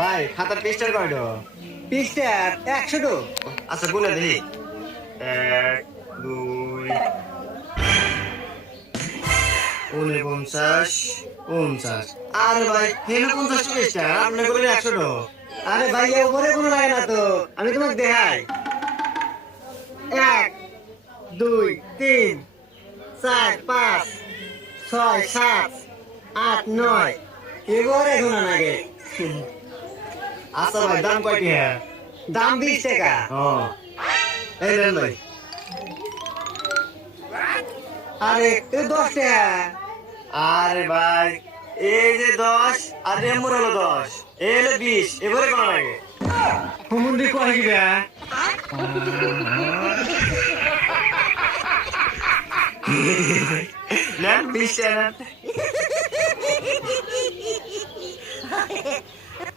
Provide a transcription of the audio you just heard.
ভাই খাতার পৃষ্ঠার কয়টো? পৃষ্ঠার 100টো। আচ্ছা গুনে দেখি। 1 2 49 50। আরে ভাই হেন 50 পৃষ্ঠা আপনি বলেন 100টো। আরে ভাই এ উপরে কোনো লাগে না তো, আমি তোমাকে দেখাই। 1 2 3 4 5 6 7 8 9 এবারে গোনা লাগে। আচ্ছা ভাই দাম কয়টি? হ্যাঁ দাম 20 টাকা। ও এই নেন ভাই। আরে এ 10 টাকা। আরে ভাই এই যে 10 আর রেমুর হলো 10, এই হলো 20, এবারে কোন লাগে? হুমুন্দি কয় গিরা। নেন 20 টাকা নেন।